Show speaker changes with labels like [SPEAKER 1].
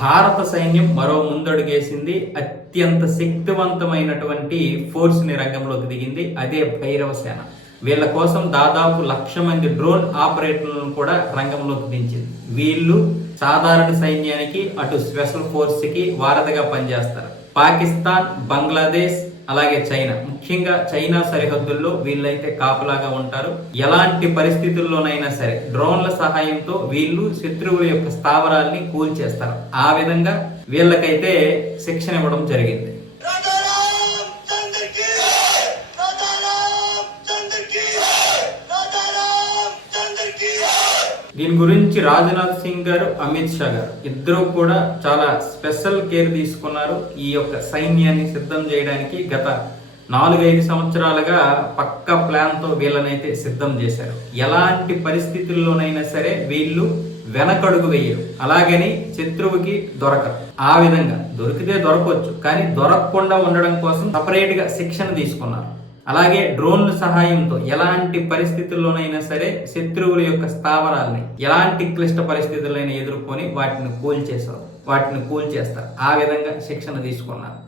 [SPEAKER 1] భారత సైన్యం మరో ముందడుగేసింది అత్యంత శక్తివంతమైనటువంటి ఫోర్స్ని రంగంలోకి దిగింది అదే భైరవ సేన. వీళ్ళ కోసం దాదాపు లక్ష మంది డ్రోన్ ఆపరేటర్లను కూడా రంగంలోకి దించింది. వీళ్ళు సాధారణ సైన్యానికి అటు స్పెషల్ ఫోర్స్కి వారధిగా పనిచేస్తారు. పాకిస్తాన్ బంగ్లాదేశ్ అలాగే చైనా. ముఖ్యంగా చైనా సరిహద్దుల్లో వీళ్ళైతే కాపులాగా ఉంటారు. ఎలాంటి పరిస్థితుల్లోనైనా సరే డ్రోన్ల సహాయంతో వీళ్ళు శత్రువుల యొక్క స్థావరాల్ని కూల్చేస్తారు. ఆ విధంగా వీళ్ళకైతే శిక్షణ ఇవ్వడం జరిగింది. దీని గురించి రాజ్నాథ్ సింగ్ గారు అమిత్ షా గారు ఇద్దరు కూడా చాలా స్పెషల్ కేర్ తీసుకున్నారు. ఈ యొక్క సైన్యాన్ని సిద్ధం చేయడానికి గత నాలుగైదు సంవత్సరాలుగా పక్క ప్లాన్తో వీళ్ళనైతే సిద్ధం చేశారు. ఎలాంటి పరిస్థితుల్లోనైనా సరే వీళ్ళు వెనకడుగు వేయరు. అలాగని శత్రువుకి దొరకరు. ఆ విధంగా దొరికితే దొరకవచ్చు కానీ దొరకకుండా ఉండడం కోసం సపరేట్గా శిక్షణ తీసుకున్నారు. అలాగే డ్రోన్ల సహాయంతో ఎలాంటి పరిస్థితుల్లోనైనా సరే శత్రువుల యొక్క స్థావరాల్ని ఎలాంటి క్లిష్ట పరిస్థితులైనా ఎదుర్కొని వాటిని కూల్చేస్తారు వాటిని కూల్చేస్తారు. ఆ విధంగా శిక్షణ తీసుకున్నారు.